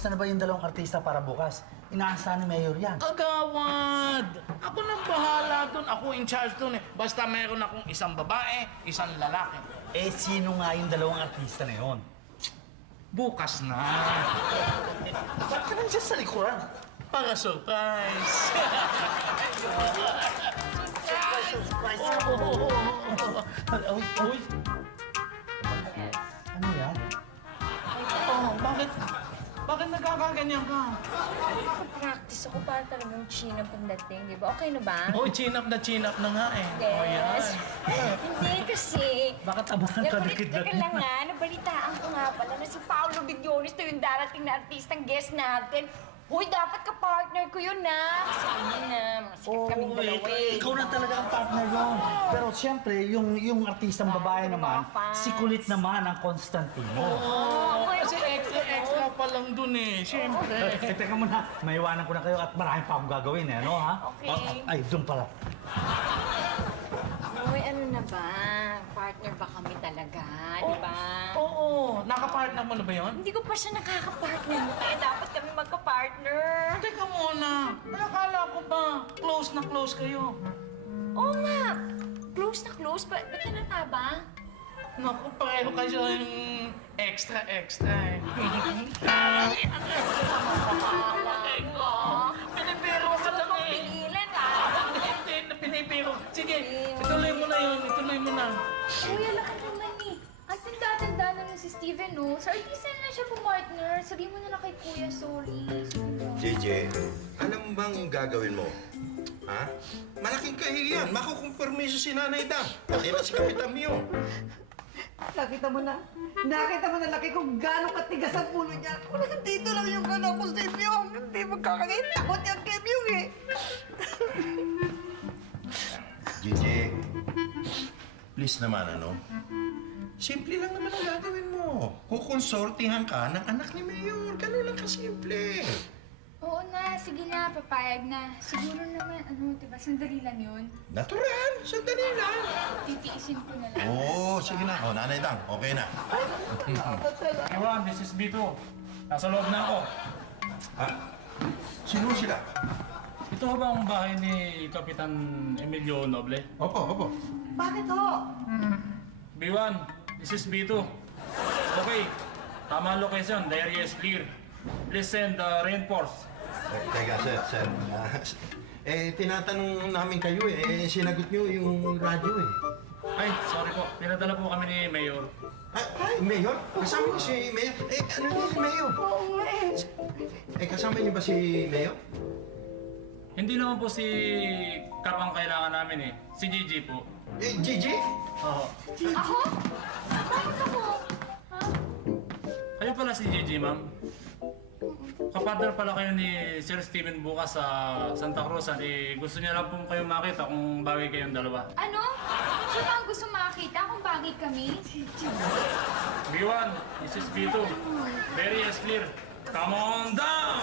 Kamusta na ba yung dalawang artista para bukas? Inaasahan ni Mayor yan. Kagawad! Ako nang bahala dun. Ako in charge dun eh. Basta meron akong isang babae, isang lalaki. Eh, sino nga yung dalawang artista na yon? Bukas na. Ba't ka nandiyan sa likuran? Para surprise. Surprise! Uy! Ano yan? Oh, bakit? Bakit nagkakaganyan ka? Practice ako para talagang chin-up ang dating, di ba? Okay na ba? Oh, chin up na nga eh. Oh, yan. Yes. Hindi kasi... Bakit abangan ka Teka lang nga, nabalitaan ko nga pala na si Paolo Bidionis to yung darating na artistang guest natin. Huy, dapat ka-partner ko yun na. Kasi yun na, mga sikat kaming dalawa eh. Ikaw na talaga ang partner nun. Pero siyempre, yung artistang babae naman, si kulit naman ang Constantino. Oh, kasi extra pa lang dun eh. Siyempre. Teka muna, maiwanan ko na kayo at marami pa akong gagawin eh, ano ha? Okay. Ay, doon pala. Uy, ano na ba? Partner ba kami talaga, di ba? Oo. Nakapartner mo na ba yun? Hindi ko pa siya nakaka-partner mo, kaya dapat kami magka-partner. Teka muna. Nakala ko ba close na close kayo? Oo nga, close na close. Ba't ka ba? Naku, pareho kayo yung extra eh. Pinipiro ka lang eh. Pigilan ah! Hindi, pinipiro. Sige, ituloy mo na yun. Ituloy mo na. Kuya, laki naman eh. At tanda-tanda na nun si Steven, no? Sa artista na siya pumartner. Sabihin mo na lang kay Kuya, sorry. JJ, alam mo bang gagawin mo? Ha? Malaking kahihiyan. Makukumpermiso si Nanay Dang. Pati na si Kapitan Mio. Nakita mo na laki kung gaano katigas ang ulo niya. Kung nandito lang yung ano ko sa inyo, hindi magkakagay. Takot yung Kim yung eh. JJ, please naman ano? Simple lang naman ang gagawin mo. Kukonsortihan ka ng anak ni Mayor. Ganun lang kasimple. Oo na, sige na, papayag na. Siguro naman, diba, sandali lang yun. Natural, sandali lang. Titiisin ko na lang. Oo, sige na. O, Nanay Dang, okay na. Iwan, this is B2. Nasa loob na ako. Ha? Sino sila? Ito ba ang bahay ni Kapitan Emilio Noble? Opo. Bakit ho? B1, this is B2. Okay, tama ang location. The area is clear. Please send reinforce. Teka, sir. Tinatanong namin kayo eh. Sinagot nyo yung radyo eh. Ay, sorry po. Pinadala po kami ni Mayor. Ay, Mayor? Kasama niyo si Mayor? Ano niyo si Mayor? Kasama niyo ba si Mayor? Hindi naman po si Kap ang kailangan namin eh. Si Gigi po. Gigi? Oo. Ako? Bakit ako? Kayo pala si Gigi, ma'am. Kapartner pala kayo ni Sir Steven bukas sa Santa Cruz. Gusto niya lang po kayong makita kung bagay kayong dalawa. Ano? Siya ba ang gusto makakita kung bagay kami? B1, this is B2. Very as clear. Come on down!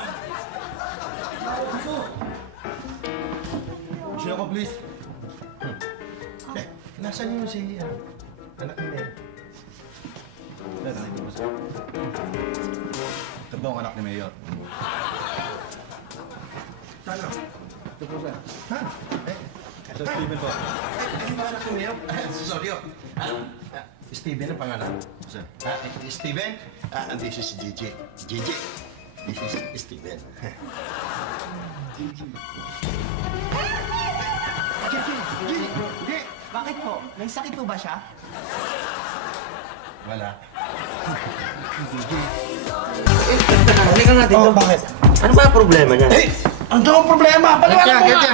Sino ko, please? Nasaan yung si anak ni Mayor? Ito po ang anak ni Mayor. Saan o? Ito po, sir. Ha? Sir Steven po. Ano ba anak ni Mayor? Sorry o. Steven ang pangalan? Sir. Steven? This is Gigi. Gigi. This is Steven. Gigi. Gigi! Bakit po? May sakit po ba siya? Wala. Halika natin. Oh, bakit? Ano ba ang problema niya? Ang damang problema! Paliwanag mo nga!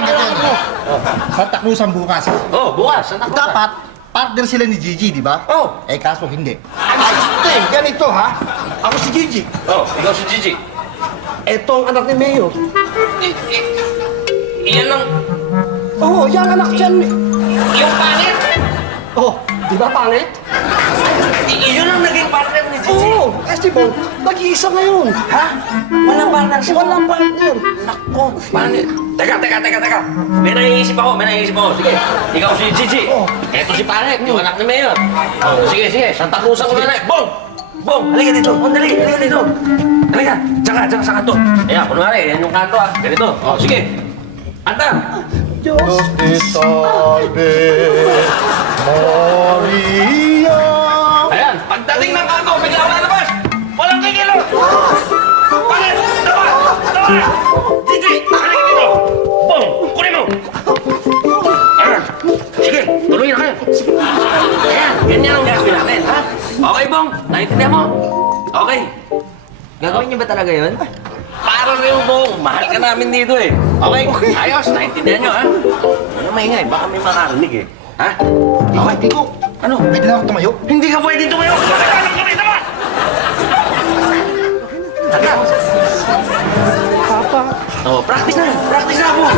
Santa Cruz ang bukas. Oh, bukas. Santa Cruz. Dapat, partner sila ni Gigi, di ba? Oh. Kaso hindi. Ay, ganito ha? Ako si Gigi. Oh, ikaw si Gigi. Ito ang anak ni Mayor. Iyan lang. Oo, yan anak dyan. Yung pangit. Oh, di ba pangit? Iyon ang naging partner ni Gigi. Oo, kasi mo, nag-iisa ngayon. Ha? Walang partner siya. Walang partner. Nako, pangit. Teka. May naiisip ako. Sige, ikaw si Gigi. Oh. Eto si pangit, yung anak ni Mayor. Oh, sige. Santa Cruz ang ulan. Bong! Bong, halika dito. Bong, dali, halika dito. Halika. Tsaka sa kanto. Ayan, kunwari, yan yung kanto ah. Ganito. O, sige. Anta. Dios te salve, Maria. Ayan, pagdating ng kanto, bigla ka lalabas. Walang kikilo. Bakit? Tama! Gigi, halika dito. Bong, kunin mo. Ayan. Sige, tuloy na kayo. Ayan, ganyan ang gagawin natin, ha? Okay, Bong. Naintindihan mo? Okay. Gagawin niyo ba talaga yun? Para rin, Bong. Mahal ka namin dito eh. Okay? Ayos, naintindihan nyo, ha? Ano maingay? Baka may makarinig eh. Ha? Okay, Kiko. Ano? Pwede na ako tumayo? Hindi ka pwede tumayo! Nagkalang kami naman! Taka! Papa! Oh, practice na! Practice na, Bong!